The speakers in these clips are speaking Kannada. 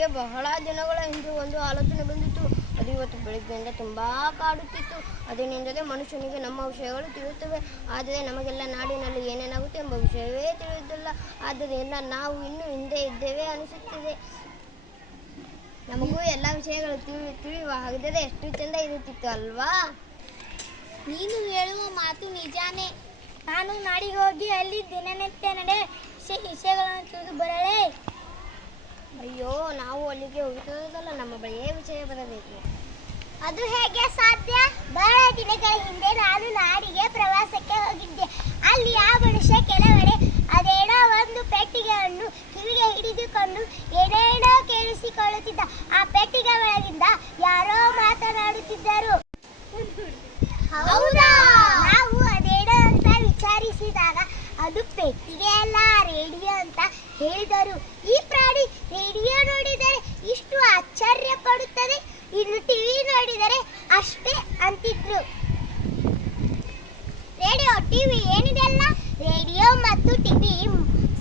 ನನಗೆ ಬಹಳ ದಿನಗಳ ಹಿಂದೆ ಒಂದು ಆಲೋಚನೆ ಬಂದಿತ್ತು. ಅದು ಇವತ್ತು ಬೆಳಗ್ಗೆಯಿಂದ ತುಂಬ ಕಾಡುತ್ತಿತ್ತು. ಅದರಿಂದಲೇ ಮನುಷ್ಯನಿಗೆ ನಮ್ಮ ವಿಷಯಗಳು ತಿಳಿಯುತ್ತವೆ, ಆದರೆ ನಮಗೆಲ್ಲ ನಾಡಿನಲ್ಲಿ ಏನೇನಾಗುತ್ತೆ ಎಂಬ ವಿಷಯವೇ ತಿಳಿಯುವುದಿಲ್ಲ. ಆದ್ದರಿಂದ ನಾವು ಇನ್ನೂ ಹಿಂದೆ ಇದ್ದೇವೆ ಅನಿಸುತ್ತಿದೆ. ನಮಗೂ ಎಲ್ಲ ವಿಷಯಗಳು ತಿಳಿಯುವ ಹಾಗಿದ್ದರೆ ಎಷ್ಟು ಚೆಂದ ಇರುತ್ತಿತ್ತು ಅಲ್ವಾ? ನೀನು ಹೇಳುವ ಮಾತು ನಿಜಾನೇ. ನಾನು ನಾಡಿಗೆ ಹೋಗಿ ಅಲ್ಲಿ ದಿನನಿತ್ಯ ವಿಷಯಗಳನ್ನು ತಿಳಿದು ಬರಲೇ. ಅಯ್ಯೋ, ನಾವು ಅಲ್ಲಿಗೆ ಹೋಗುತ್ತದಲ್ಲ, ನಮ್ಮ ಬಳಿಯೇ ವಿಷಯ ಬರಬೇಕು. ಅದು ಹೇಗೆ ಸಾಧ್ಯ? ಬಹಳ ದಿನಗಳ ಹಿಂದೆ ನಾನು ನಾಡಿಗೆ ಪ್ರವಾಸಕ್ಕೆ ಹೋಗಿದ್ದೆ. ಅಲ್ಲಿ ಆ ಮನುಷ್ಯ ಕೆಲವೆಡೆ ಅದೇನೋ ಒಂದು ಪೆಟ್ಟಿಗೆಯನ್ನು ಕಿವಿಗೆ ಹಿಡಿದುಕೊಂಡು ಏನೇನೋ ಕೇಳಿಸಿಕೊಳ್ಳುತ್ತಿದ್ದ. ಆ ಪೆಟ್ಟಿಗೆ ಒಳಗಿಂದ ಯಾರೋ ಮಾತನಾಡುತ್ತಿದ್ದರು. ಹೌದಾ? ನಾವು ಅದೇನೋ ಅಂತ ವಿಚಾರಿಸಿದಾಗ ಅದು ಪೆಟ್ಟಿಗೆ ಅಲ್ಲ, ರೇಡಿಯೋ ಅಂತ ಹೇಳಿದರು. ಈ ಪ್ರಾಣಿ ರೇಡಿಯೋ ನೋಡಿದರೆ ಇಷ್ಟು ಆಶ್ಚರ್ಯ ಪಡುತ್ತದೆ, ಇನ್ನು ಟಿವಿ ನೋಡಿದರೆ ಅಷ್ಟೇ ಅಂತಿದ್ರು. ರೇಡಿಯೋ ಟಿವಿ ಏನಿದೆಲ್ಲ? ರೇಡಿಯೋ ಮತ್ತು ಟಿವಿ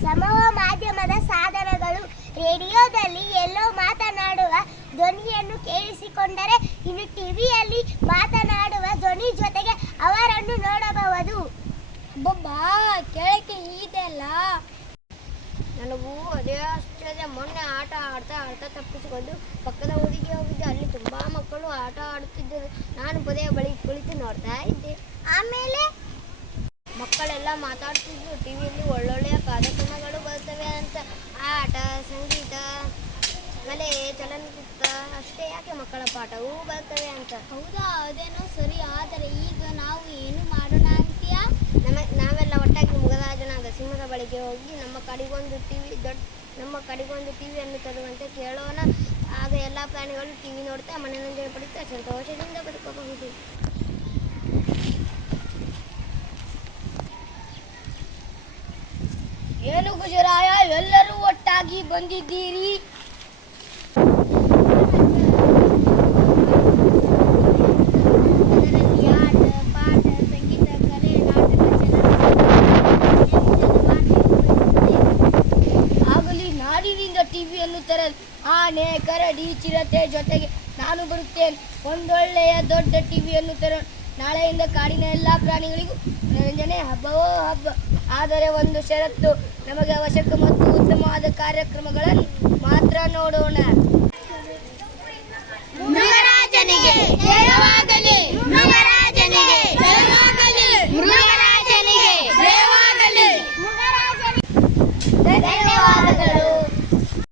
ಸಮೂಹ ಮಾಧ್ಯಮದ ಸಾಧನಗಳು. ರೇಡಿಯೋದಲ್ಲಿ ಎಲ್ಲೋ ಮಾತನಾಡುವ ಧ್ವನಿಯನ್ನು ಕೇಳಿಸಿಕೊಂಡರೆ ಇನ್ನು ಟಿವಿಯಲ್ಲಿ ಮಾತನಾಡುವ ಧ್ವನಿ ಜೊತೆಗೆ ಅವರನ್ನು ನೋಡಬಹುದು. ಕೇಳಕ್ಕೆ ಇದೆಲ್ಲ ನನಗೂ ಅದೇ ಆಶ್ಚರ್ಯ. ಮೊನ್ನೆ ಆಟ ಆಡ್ತಾ ಆಡ್ತಾ ತಪ್ಪಿಸಿಕೊಂಡು ಪಕ್ಕದ ಊರಿಗೆ ಹೋಗಿದ್ದೆ. ಅಲ್ಲಿ ತುಂಬ ಮಕ್ಕಳು ಆಟ ಆಡುತ್ತಿದ್ದರು. ನಾನು ಪೊದೆಯ ಬಳಿ ಕುಳಿತು ನೋಡ್ತಾ ಇದ್ದೆ. ಆಮೇಲೆ ಮಕ್ಕಳೆಲ್ಲ ಮಾತಾಡ್ತಿದ್ರು, ಟಿವಿಯಲ್ಲಿ ಒಳ್ಳೊಳ್ಳೆಯ ಕಾರ್ಯಕ್ರಮಗಳು ಬರ್ತವೆ ಅಂತ. ಆಟ, ಸಂಗೀತ, ಕಲೆ, ಚಲನಚಿತ್ರ ಅಷ್ಟೇ ಯಾಕೆ ಮಕ್ಕಳ ಪಾಠವೂ ಬರ್ತವೆ ಅಂತ. ಹೌದಾ? ಅದೇನೋ ಸರಿ. ಆದರೆ ಈಗ ನಾವು ಏನು ಮಾಡೋಣ ಅಂತೀಯಾ? ನಾವೆಲ್ಲ ಒಟ್ಟಾಗಿ ಮುಗರಾಜನಾದ ಸಿಂಹದ ಬಳಿಗೆ ಹೋಗಿ ನಮ್ಮ ಕಡೆಗೊಂದು ಟಿವಿಯನ್ನು ತರುವಂತೆ ಕೇಳೋಣ. ಆಗ ಎಲ್ಲ ಪ್ರಾಣಿಗಳು ಟಿವಿ ನೋಡ್ತಾ ಮನೋರಂಜನೆ ಪಡುತ್ತಾ ಸಂತೋಷದಿಂದ ಬದುಕಬಹುದು. ಏನು ಗುಜರಾಯ, ಎಲ್ಲರೂ ಒಟ್ಟಾಗಿ ಬಂದಿದ್ದೀರಿ? ಅದರಲ್ಲಿ ಆಟ, ಪಾಠ, ಸಂಗೀತ, ಕಲೆ, ನಾಟಕ, ಆಗಲಿ. ನಾಡಿನಿಂದ ಟಿವಿಯನ್ನು ತರಲು ಆನೆ, ಕರಡಿ, ಚಿರತೆ ಜೊತೆಗೆ ನಾನು ಬರುತ್ತೇನೆ. ಒಂದೊಳ್ಳೆಯ ದೊಡ್ಡ ಟಿವಿಯನ್ನು ತರೋಣ. ನಾಳೆಯಿಂದ ಕಾಡಿನ ಎಲ್ಲ ಪ್ರಾಣಿಗಳಿಗೂ ಮನೋರಂಜನೆ ಹಬ್ಬವೋ ಹಬ್ಬ. ಆದರೆ ಒಂದು ಷರತ್ತು, ನಮಗೆ ಅವಶ್ಯಕ ಮತ್ತು ಉತ್ತಮವಾದ ಕಾರ್ಯಕ್ರಮಗಳನ್ನು ಮಾತ್ರ ನೋಡೋಣ.